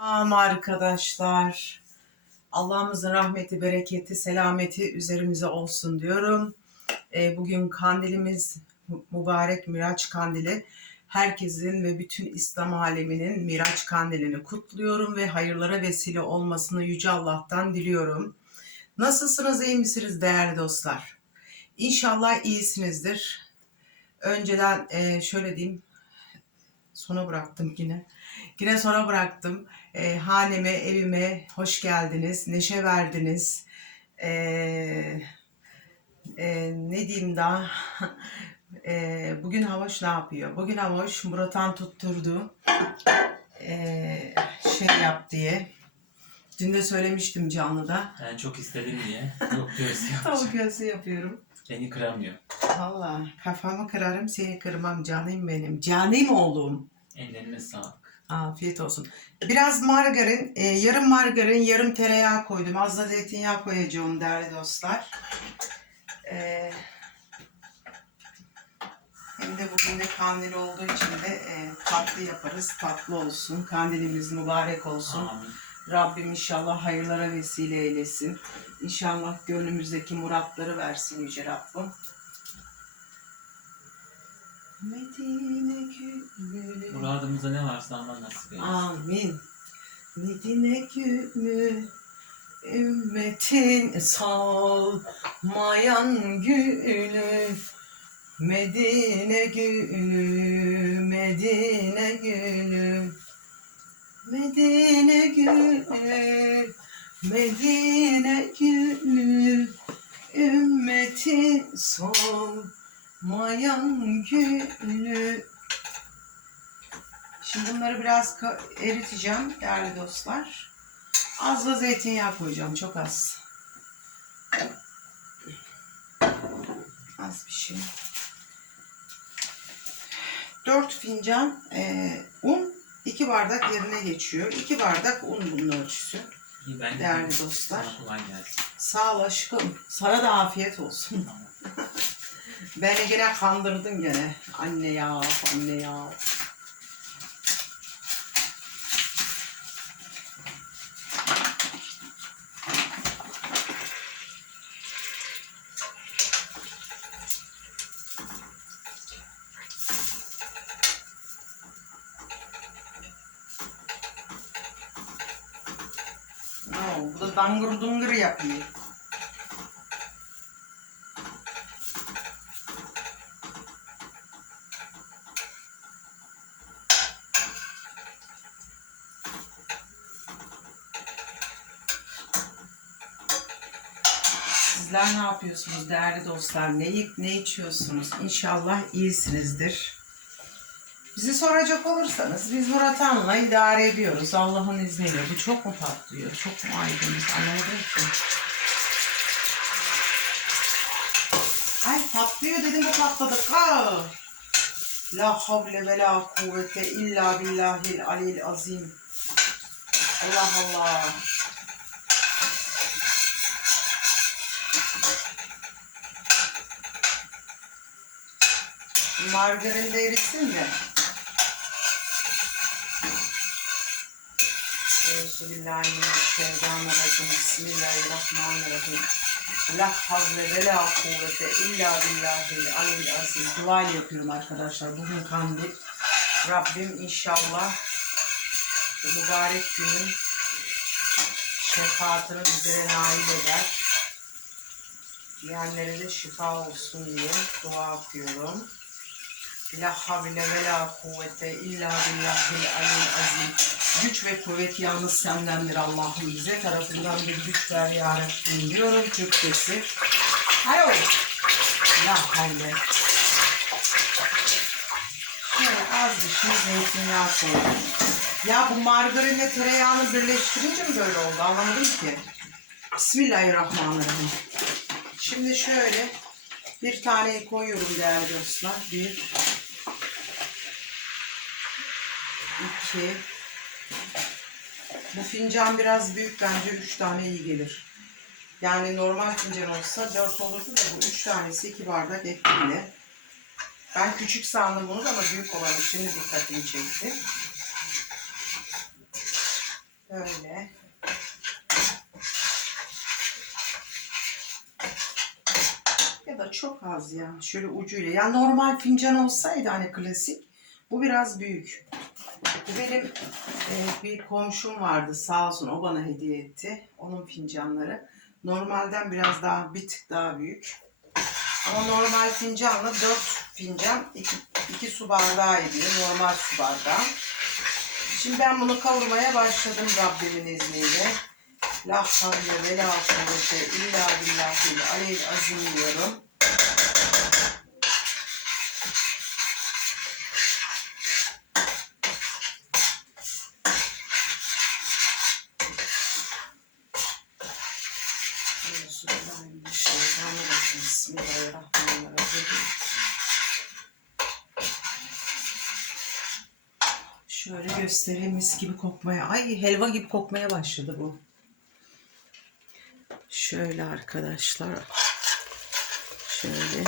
Selam arkadaşlar. Allah'ımızın rahmeti, bereketi, selameti üzerimize olsun diyorum. Ee, bugün kandilimiz mü- mübarek Miraç Kandili. Herkesin ve bütün İslam aleminin Miraç Kandilini kutluyorum ve hayırlara vesile olmasını Yüce Allah'tan diliyorum. Nasılsınız, iyi misiniz değerli dostlar? İnşallah iyisinizdir. Önceden e, şöyle diyeyim, sona bıraktım yine. Yine sona bıraktım. E, haneme, evime hoş geldiniz, neşe verdiniz. E, e, ne diyeyim daha? E, bugün Havoş ne yapıyor? Bugün Havoş Murat'an tutturdu. E, şey yap diye. Dün de söylemiştim canlıda. Ben çok istedim diye. Yok göğsü Tavuk yapacağım. göğsü yapıyorum. Beni kıramıyor. Valla kafamı kırarım seni kırmam canım benim. Canım oğlum. Ellerine sağlık. Afiyet olsun. Biraz margarin, e, yarım margarin, yarım tereyağı koydum. Az da zeytinyağı koyacağım değerli dostlar. E, hem de bugün de kandil olduğu için de e, tatlı yaparız. Tatlı olsun. Kandilimiz mübarek olsun. Amin. Rabbim inşallah hayırlara vesile eylesin. İnşallah gönlümüzdeki muratları versin Yüce Rabbim. Medine gülü. Muradımızda ne varsa Allah nasip eylesin. Amin. Medine gülü ümmetin salmayan gülü Medine gülü Medine gülü Medine gülü Medine gülü ümmetin solmayan gülü Şimdi bunları biraz eriteceğim değerli dostlar. Az da zeytinyağı koyacağım. Çok az. Az bir şey. 4 fincan e, un 2 bardak yerine geçiyor. 2 bardak un bunun ölçüsü. İyi ben Değerli dostlar. Sağ ol aşkım. Sana da afiyet olsun. Tamam. Beni gene kandırdın gene. Anne ya, anne ya. Oo, bu da dangır dungur yapıyor. Yapıyorsunuz değerli dostlar? Ne yiyip ne içiyorsunuz? İnşallah iyisinizdir. Bizi soracak olursanız biz Murat Han'la idare ediyoruz Allah'ın izniyle. Bu çok mu patlıyor? Çok mu aydınız? Anlamadım ki. Ay patlıyor dedim bu patladık. Aa! La havle ve la kuvvete illa billahil alil azim. Allah Allah. Margarin de eritsin de. Euzubillahimineşşeytanirracim. Bismillahirrahmanirrahim. La havle ve la kuvvete illa billahil alil azim. Dua yapıyorum arkadaşlar. Bugün kandil. Rabbim inşallah bu mübarek günün şefaatini bizlere nail eder. Diyenlere de şifa olsun diye dua yapıyorum. La havle ve la kuvvete illa billahil alil azim. Güç ve kuvvet yalnız sendendir Allah'ım bize tarafından bir güç ver ya Rabbim diyorum Türkçesi. Hayo. La havle. Şöyle az bir şey zeytinyağı koydum. Ya bu margarinle tereyağını birleştirince mi böyle oldu anlamadım ki. Bismillahirrahmanirrahim. Şimdi şöyle bir taneyi koyuyorum değerli dostlar. Bir, iki. Bu fincan biraz büyük bence üç tane iyi gelir. Yani normal fincan olsa dört olurdu da bu üç tanesi iki bardak ekmeğiyle. Ben küçük sandım bunu da ama büyük olan şimdi dikkatimi çekti. Böyle. Ya da çok az ya. Şöyle ucuyla. Ya normal fincan olsaydı hani klasik. Bu biraz büyük. Benim e, bir komşum vardı sağ olsun o bana hediye etti. Onun fincanları. Normalden biraz daha bir tık daha büyük. Ama normal fincanla 4 fincan 2 su bardağı ediyor. Normal su bardağı. Şimdi ben bunu kavurmaya başladım Rabbimin izniyle. La havle ve la kuvvete illa billahil aleyh azim diyorum. Bismillahirrahmanirrahim. Bismillahirrahmanirrahim. Göstereyim mis gibi kokmaya. Ay helva gibi kokmaya başladı bu. Şöyle arkadaşlar. Şöyle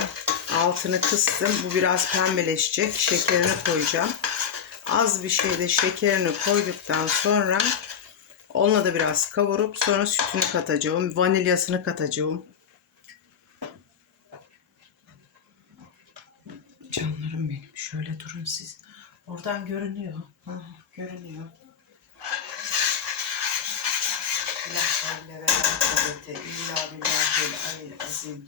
altını kıstım. Bu biraz pembeleşecek. Şekerini koyacağım. Az bir şeyde şekerini koyduktan sonra onunla da biraz kavurup sonra sütünü katacağım. Vanilyasını katacağım. Canlarım benim. Şöyle durun siz. Oradan görünüyor. Hı, görünüyor. La havle ve la kuvvete illa billahil.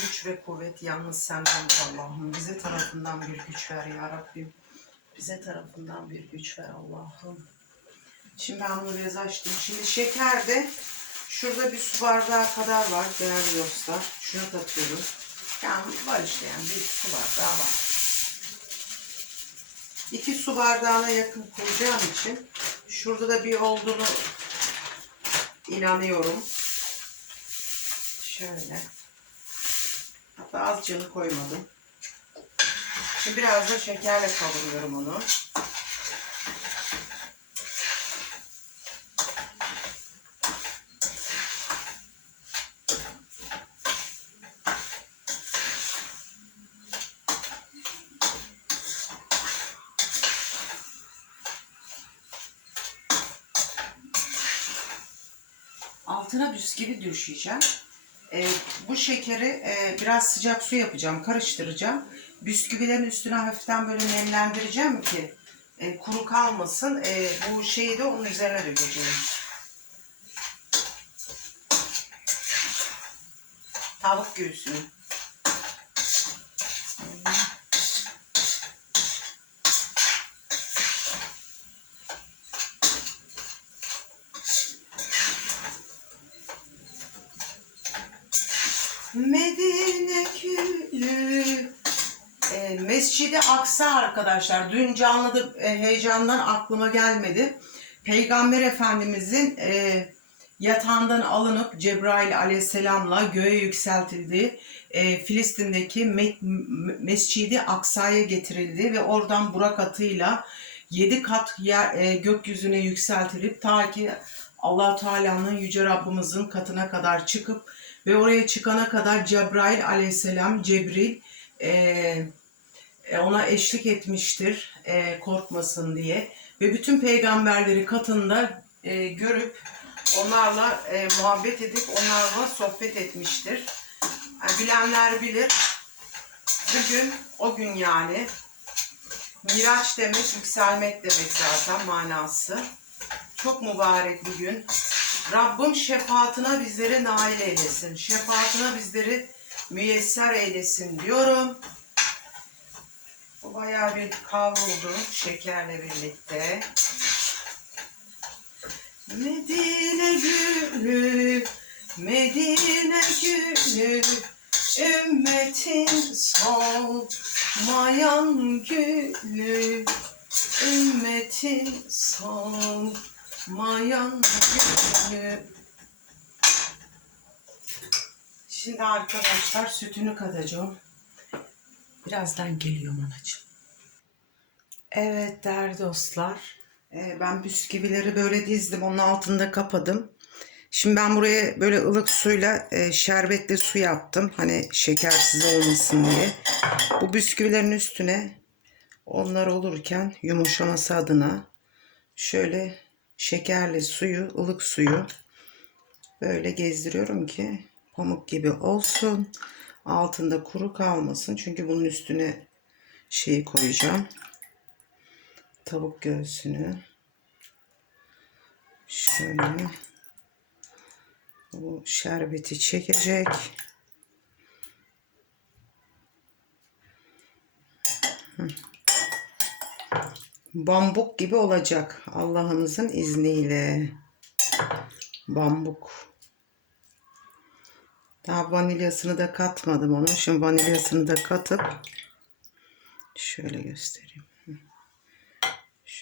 Güç ve kuvvet yalnız senden Allah'ım. Bize tarafından bir güç ver ya Rabbim. Bize tarafından bir güç ver Allah'ım. Şimdi ben bunu biraz açtım. Şimdi şeker de şurada bir su bardağı kadar var değerli dostlar. Şunu katıyorum. Yani var işte yani bir su bardağı var. İki su bardağına yakın koyacağım için şurada da bir olduğunu inanıyorum. Şöyle. Hatta azıcını koymadım. Şimdi biraz da şekerle kavuruyorum onu. Bisküvi düşeceğim. Ee, bu şekeri e, biraz sıcak su yapacağım, karıştıracağım. Bisküvilerin üstüne hafiften böyle nemlendireceğim ki e, kuru kalmasın. E, bu şeyi de onun üzerine dökeceğim. Tavuk göğsünü. Medine külü. E, Mescidi Aksa arkadaşlar. Dün canlıda e, heyecandan aklıma gelmedi. Peygamber Efendimizin e, yatağından alınıp Cebrail aleyhisselamla göğe yükseltildi. E, Filistin'deki Me- Mescidi Aksa'ya getirildi ve oradan Burak atıyla yedi kat yer, e, gökyüzüne yükseltilip ta ki allah Teala'nın Yüce Rabbimizin katına kadar çıkıp ve oraya çıkana kadar Cebrail aleyhisselam, Cebril e, ona eşlik etmiştir e, korkmasın diye. Ve bütün peygamberleri katında e, görüp onlarla e, muhabbet edip onlarla sohbet etmiştir. Yani bilenler bilir. Bugün o gün yani Miraç demek yükselmek demek zaten manası. Çok mübarek bir gün. Rabbim şefaatine bizleri nail eylesin. Şefaatine bizleri müyesser eylesin diyorum. Bayağı bir kavruldu şekerle birlikte. Medine gülü, Medine gülü, ümmetin solmayan gülü, ümmetin solmayan gülü. Şimdi arkadaşlar sütünü katacağım. Birazdan geliyorum anacığım. Evet değerli dostlar. Ee, Ben bisküvileri böyle dizdim. Onun altında kapadım. Şimdi ben buraya böyle ılık suyla e, şerbetli su yaptım. Hani şekersiz olmasın diye. Bu bisküvilerin üstüne onlar olurken yumuşaması adına şöyle şekerli suyu, ılık suyu böyle gezdiriyorum ki pamuk gibi olsun. Altında kuru kalmasın. Çünkü bunun üstüne şeyi koyacağım. Tavuk göğsünü. Şöyle. Bu şerbeti çekecek. Bambuk gibi olacak Allah'ımızın izniyle. Bambuk. Daha vanilyasını da katmadım onun. Şimdi vanilyasını da katıp şöyle göstereyim.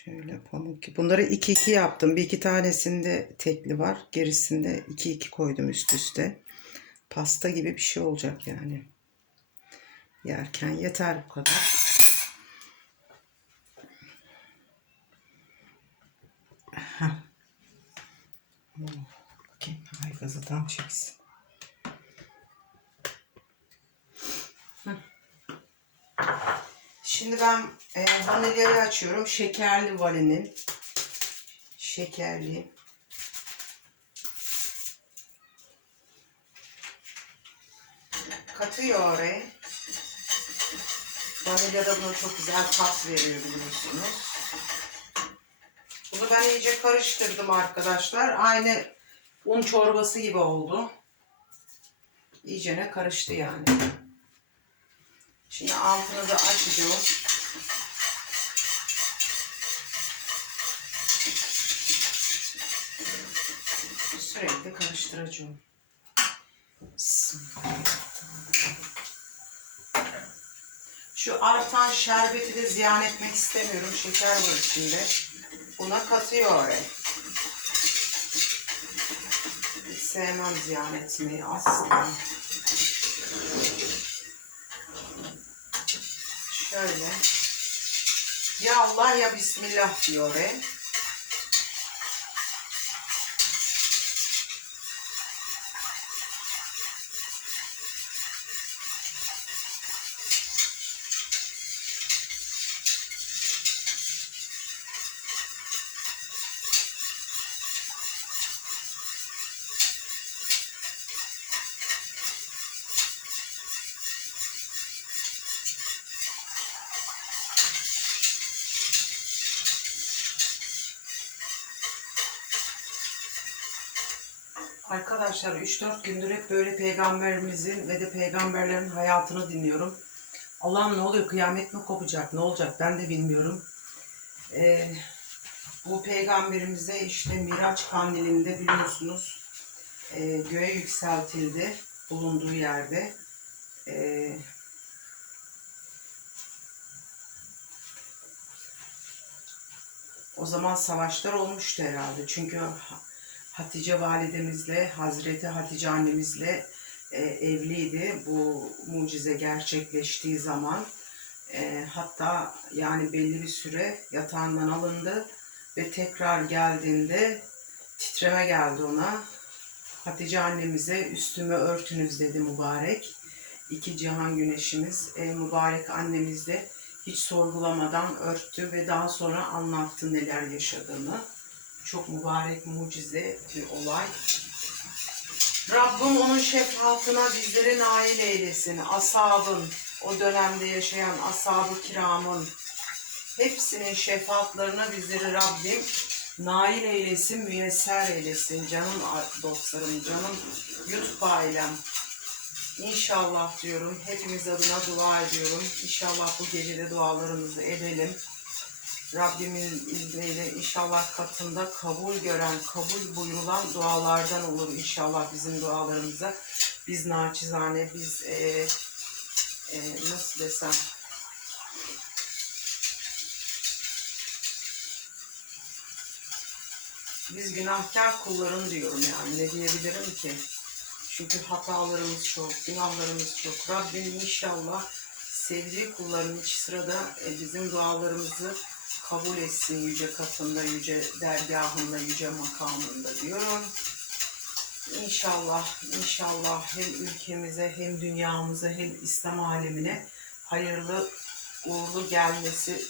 Şöyle pamuk gibi. Bunları 2-2 yaptım. Bir iki tanesinde tekli var. Gerisinde 2-2 koydum üst üste. Pasta gibi bir şey olacak yani. Yerken yeter bu kadar. Heh. Bakayım. Ay gazı tam çeksin. Hı. Şimdi ben e, vanilyayı açıyorum. Şekerli vanilin. Şekerli. Katıyor oraya. Vanilya da buna çok güzel tat veriyor biliyorsunuz. Bunu ben iyice karıştırdım arkadaşlar. Aynı un çorbası gibi oldu. İyicene karıştı yani. Şimdi altını da açacağım. Sürekli karıştıracağım. Şu artan şerbeti de ziyan etmek istemiyorum. Şeker var içinde. Buna katıyor oraya. Hiç sevmem ziyan etmeyi asla. Şöyle. Ya Allah ya Bismillah diyor oraya. Arkadaşlar 3-4 gündür hep böyle peygamberimizin ve de peygamberlerin hayatını dinliyorum. Allah'ım ne oluyor kıyamet mi kopacak ne olacak ben de bilmiyorum. Ee, bu peygamberimize işte Miraç kandilinde biliyorsunuz e, göğe yükseltildi bulunduğu yerde. Ee, o zaman savaşlar olmuştu herhalde. Çünkü Hatice validemizle, Hazreti Hatice annemizle e, evliydi. Bu mucize gerçekleştiği zaman e, hatta yani belli bir süre yatağından alındı ve tekrar geldiğinde titreme geldi ona. Hatice annemize üstümü örtünüz dedi mübarek. İki cihan güneşimiz e, mübarek annemiz de hiç sorgulamadan örttü ve daha sonra anlattı neler yaşadığını çok mübarek mucize bir olay. Rabbim onun şefaatine bizleri nail eylesin. Ashabın, o dönemde yaşayan ashab-ı kiramın hepsinin şefaatlerine bizleri Rabbim nail eylesin, müyesser eylesin. Canım dostlarım, canım YouTube ailem. İnşallah diyorum. Hepimiz adına dua ediyorum. İnşallah bu gecede dualarımızı edelim. Rabbimin izniyle inşallah katında kabul gören, kabul buyurulan dualardan olur inşallah bizim dualarımıza. Biz naçizane, biz e, e, nasıl desem biz günahkar kulların diyorum yani ne diyebilirim ki? Çünkü hatalarımız çok, günahlarımız çok. Rabbim inşallah sevdiği kulların iç sırada e, bizim dualarımızı kabul etsin yüce katında, yüce dergahında, yüce makamında diyorum. İnşallah, inşallah hem ülkemize hem dünyamıza hem İslam alemine hayırlı uğurlu gelmesi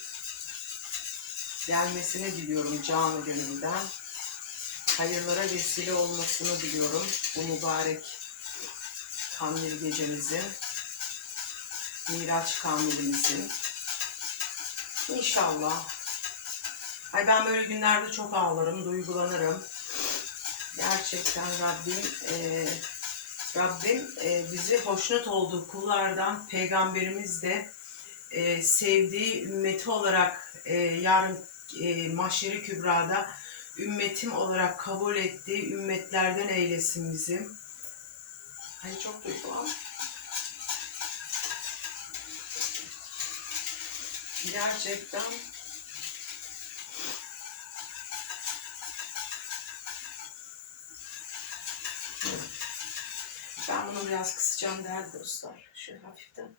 gelmesini diliyorum canı gönülden. hayırlara vesile olmasını diliyorum bu mübarek kandil gecemizin. Miraç kandilimizin. İnşallah. Ay ben böyle günlerde çok ağlarım, duygulanırım. Gerçekten Rabbim e, Rabbim e, bizi hoşnut olduğu kullardan peygamberimiz de e, sevdiği ümmeti olarak e, yarın e, mahşeri kübrada ümmetim olarak kabul ettiği ümmetlerden eylesin bizi. Ay çok duygulandım. Gerçekten ben bunu biraz kısacağım değerli dostlar. Şöyle hafiften.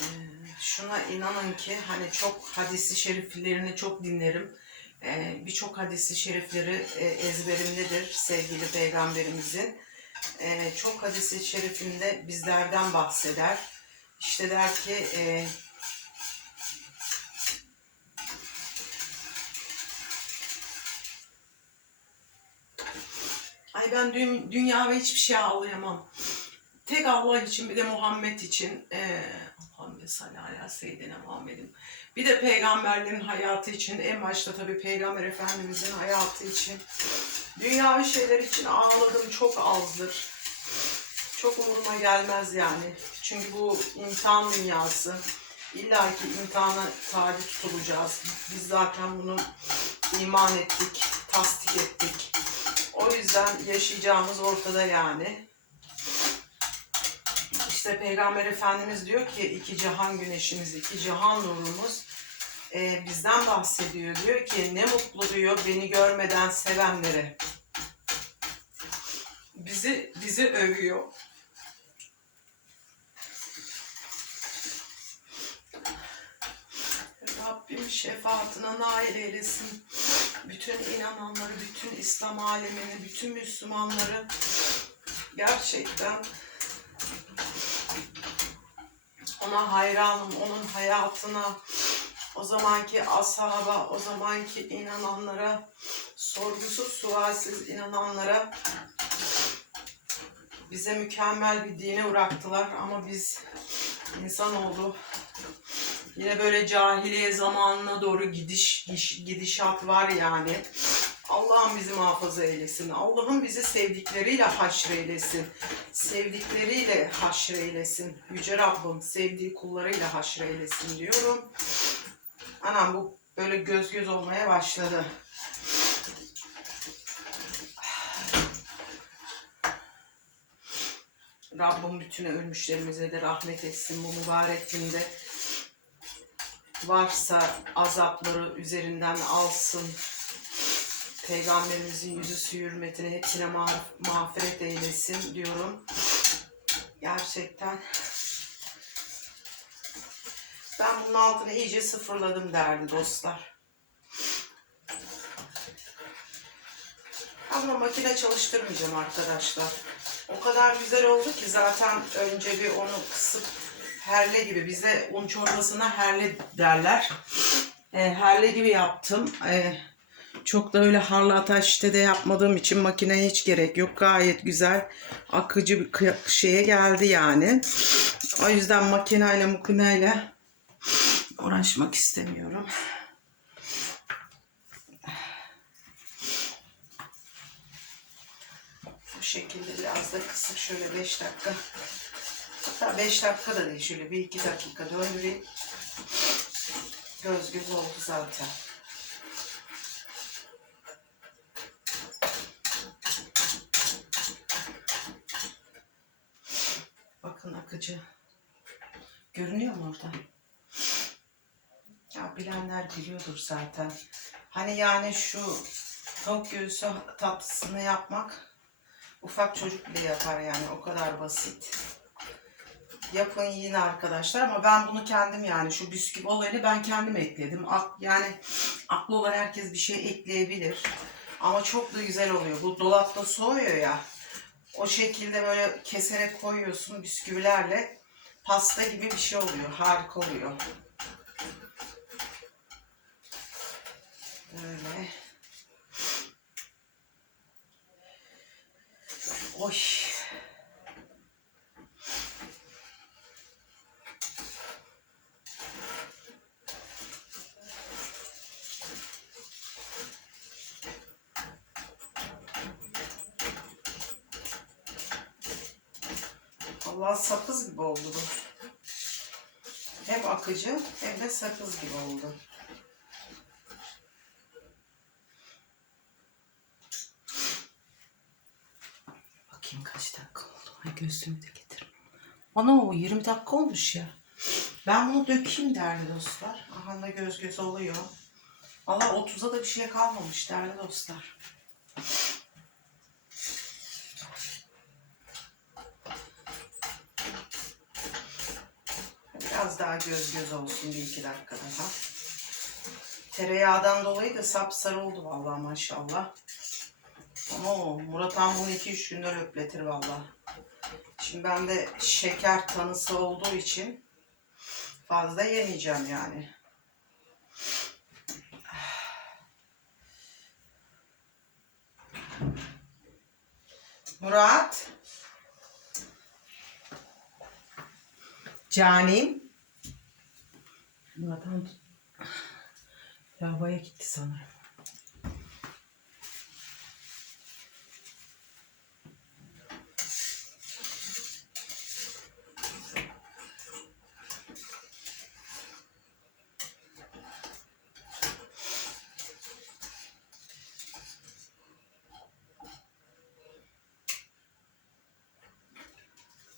Ee, şuna inanın ki hani çok hadisi şeriflerini çok dinlerim. Ee, Birçok hadisi şerifleri e, ezberimdedir sevgili peygamberimizin. Ee, çok hadisi şerifinde bizlerden bahseder. İşte der ki e, Ay ben dü- dünya ve hiçbir şey ağlayamam. Tek Allah için bir de Muhammed için eee Muhammed sallallahu aleyhi ve seyyidina Muhammed'im. Bir de peygamberlerin hayatı için en başta tabii peygamber efendimizin hayatı için. Dünyavi şeyler için ağladım çok azdır. Çok umuruma gelmez yani. Çünkü bu imtihan dünyası. İlla ki imtihana tabi tutulacağız. Biz zaten bunu iman ettik, tasdik ettik. O yüzden yaşayacağımız ortada yani. İşte Peygamber Efendimiz diyor ki iki cihan güneşimiz, iki cihan nurumuz e, bizden bahsediyor. Diyor ki ne mutlu diyor beni görmeden sevenlere. Bizi bizi övüyor. Rabbim şefaatine nail eylesin. Bütün inananları, bütün İslam alemini, bütün Müslümanları gerçekten ona hayranım, onun hayatına, o zamanki ashaba, o zamanki inananlara, sorgusuz sualsiz inananlara bize mükemmel bir dine bıraktılar ama biz insanoğlu yine böyle cahiliye zamanına doğru gidiş, gidiş gidişat var yani. Allah'ım bizi muhafaza eylesin. Allah'ım bizi sevdikleriyle haşreylesin. Sevdikleriyle haşreylesin. Yüce Rabbim sevdiği kullarıyla haşreylesin diyorum. Anam bu böyle göz göz olmaya başladı. Rabbim bütün ölmüşlerimize de rahmet etsin bu mübarek günde. Varsa azapları üzerinden alsın. Peygamberimizin yüzü su hürmetine hepsine mağ- mağfiret eylesin diyorum. Gerçekten ben bunun altını iyice sıfırladım derdi dostlar. Ama makine çalıştırmayacağım arkadaşlar. O kadar güzel oldu ki zaten önce bir onu kısıp herle gibi bize un çorbasına herle derler. E, herle gibi yaptım. E, çok da öyle harlı ateşte de yapmadığım için makineye hiç gerek yok. Gayet güzel akıcı bir şeye geldi yani. O yüzden makineyle makineyle uğraşmak istemiyorum. Bu şekilde biraz da kısık şöyle 5 dakika. Hatta 5 dakika da değil şöyle bir iki dakika döndüreyim. Göz göz oldu zaten. Bakın akıcı. Görünüyor mu orada? Ya bilenler biliyordur zaten. Hani yani şu tavuk göğsü tatlısını yapmak ufak çocuk bile yapar yani o kadar basit. Yapın yiyin arkadaşlar ama ben bunu kendim yani şu bisküvi olayını ben kendim ekledim. Yani aklı olan herkes bir şey ekleyebilir. Ama çok da güzel oluyor. Bu dolapta soğuyor ya. O şekilde böyle keserek koyuyorsun bisküvilerle. pasta gibi bir şey oluyor. Harika oluyor. Böyle. Oy. Allah sakız gibi oldu bu. Hem akıcı hem de sakız gibi oldu. Bakayım kaç dakika oldu. Ay gözlüğümü de getir. Ana o 20 dakika olmuş ya. Ben bunu dökeyim değerli dostlar. Aha da göz göz oluyor. Valla 30'a da bir şey kalmamış değerli dostlar. Biraz daha göz göz olsun bir iki dakika daha. Tereyağdan dolayı da sapsarı oldu vallahi maşallah. Ama Murat Han bunu iki üç gündür öpletir vallahi. Şimdi ben de şeker tanısı olduğu için fazla yemeyeceğim yani. Murat. Canim. Murat Han lavaboya gitti sanırım.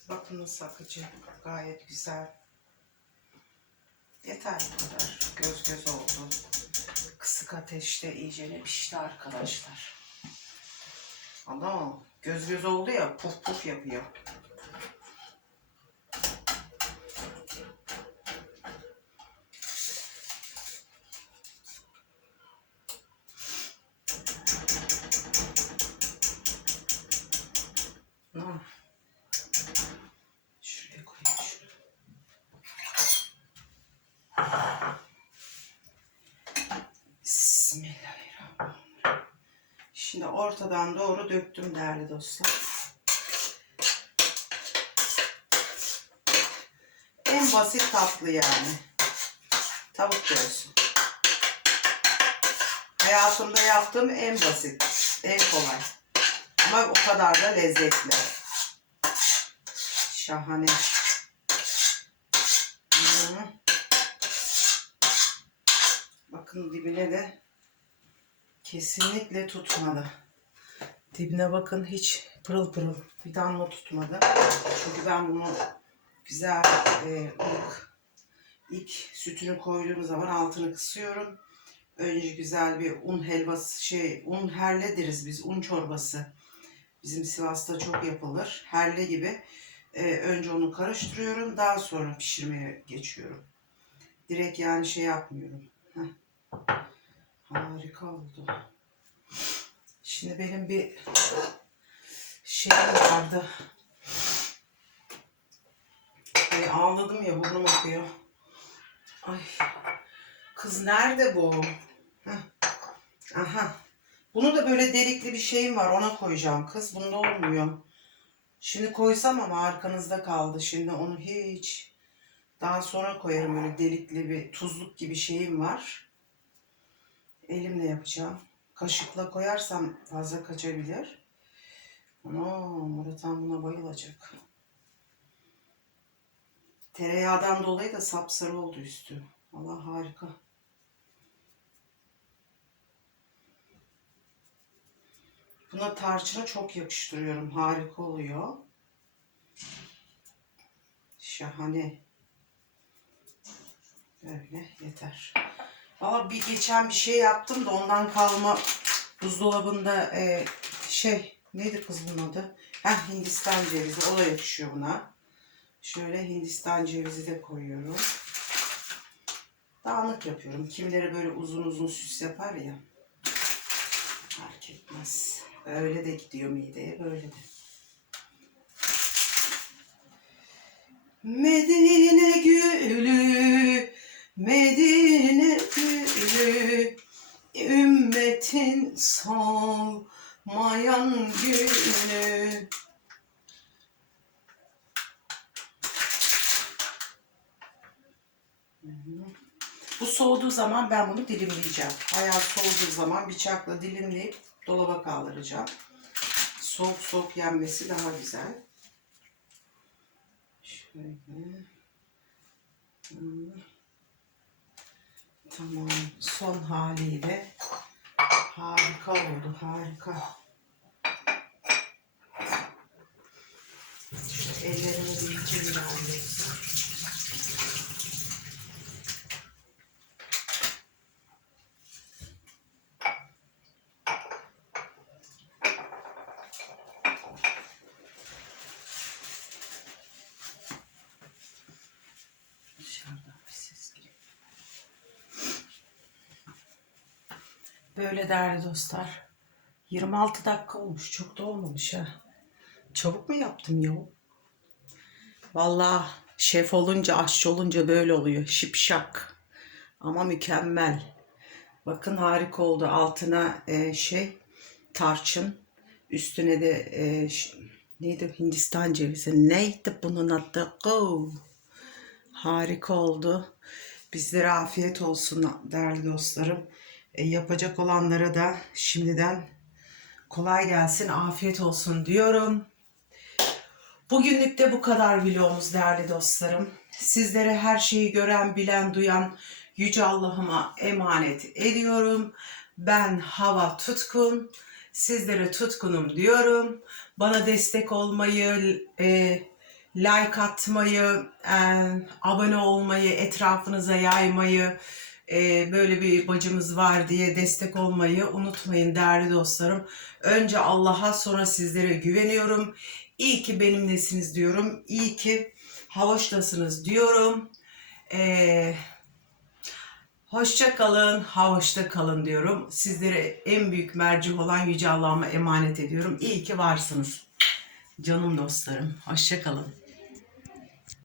Bakın nasıl akıcı. Gayet güzel. Yeter bu kadar. Göz göz oldu. Kısık ateşte iyice pişti arkadaşlar. Ama göz göz oldu ya puf puf yapıyor. Ah. Şuraya koyayım şunu. Bismillahirrahmanirrahim. Şimdi ortadan doğru döktüm değerli dostlar. En basit tatlı yani. Tavuk göğsü. Hayatımda yaptığım en basit, en kolay. Ama o kadar da lezzetli. Şahane. Bakın dibine de kesinlikle tutmadı. Dibine bakın hiç pırıl pırıl bir damla tutmadı. Çünkü ben bunu güzel e, ılık ilk sütünü koyduğum zaman altını kısıyorum. Önce güzel bir un helvası şey un herle deriz biz un çorbası. Bizim Sivas'ta çok yapılır. Herle gibi. Ee, önce onu karıştırıyorum. Daha sonra pişirmeye geçiyorum. Direkt yani şey yapmıyorum. Heh. Harika oldu. Şimdi benim bir şeyim vardı. Hani ağladım ya burnum akıyor. Ay. Kız nerede bu? Heh. Aha. Bunu da böyle delikli bir şeyim var ona koyacağım kız. Bunda olmuyor. Şimdi koysam ama arkanızda kaldı. Şimdi onu hiç daha sonra koyarım öyle delikli bir tuzluk gibi şeyim var. Elimle yapacağım. Kaşıkla koyarsam fazla kaçabilir. Ano, Murat Han buna bayılacak. Tereyağdan dolayı da sapsarı oldu üstü. Allah harika. Buna tarçını çok yakıştırıyorum. Harika oluyor. Şahane. Böyle yeter. Valla bir geçen bir şey yaptım da ondan kalma buzdolabında e, şey neydi kız bunun adı? Heh, Hindistan cevizi. O da yakışıyor buna. Şöyle Hindistan cevizi de koyuyorum. Dağınık yapıyorum. Kimileri böyle uzun uzun süs yapar ya. Fark etmez. Öyle de gidiyor mideye, böyle de. Medine gülü, Medine gülü, ümmetin solmayan günü. Bu soğuduğu zaman ben bunu dilimleyeceğim. Bayağı soğuduğu zaman bıçakla dilimleyip dolaba kaldıracağım. Soğuk soğuk yenmesi daha güzel. Şöyle. Hmm. Tamam. Son haliyle harika oldu. Harika. Şu ellerimi bir yıkayayım ben de. Dışarıdan bir ses geliyor. Böyle değerli dostlar. 26 dakika olmuş. Çok da olmamış ha. Çabuk mu yaptım ya? Vallahi şef olunca, aşçı olunca böyle oluyor. Şipşak. Ama mükemmel. Bakın harika oldu. Altına e, şey tarçın. Üstüne de e, neydi Hindistan cevizi. Neydi bunun adı? Go. Harika oldu. Bizlere afiyet olsun değerli dostlarım. E, yapacak olanlara da şimdiden kolay gelsin, afiyet olsun diyorum. Bugünlük de bu kadar vlogumuz değerli dostlarım. Sizlere her şeyi gören, bilen, duyan Yüce Allah'ıma emanet ediyorum. Ben Hava Tutkun. Sizlere tutkunum diyorum. Bana destek olmayı, e, like atmayı, e, abone olmayı, etrafınıza yaymayı, e, böyle bir bacımız var diye destek olmayı unutmayın değerli dostlarım. Önce Allah'a sonra sizlere güveniyorum. İyi ki benimlesiniz diyorum. İyi ki havaştasınız diyorum. E, hoşça kalın, havaşta kalın diyorum. Sizlere en büyük mercih olan Yüce Allah'ıma emanet ediyorum. İyi ki varsınız. Canım dostlarım. Hoşça kalın.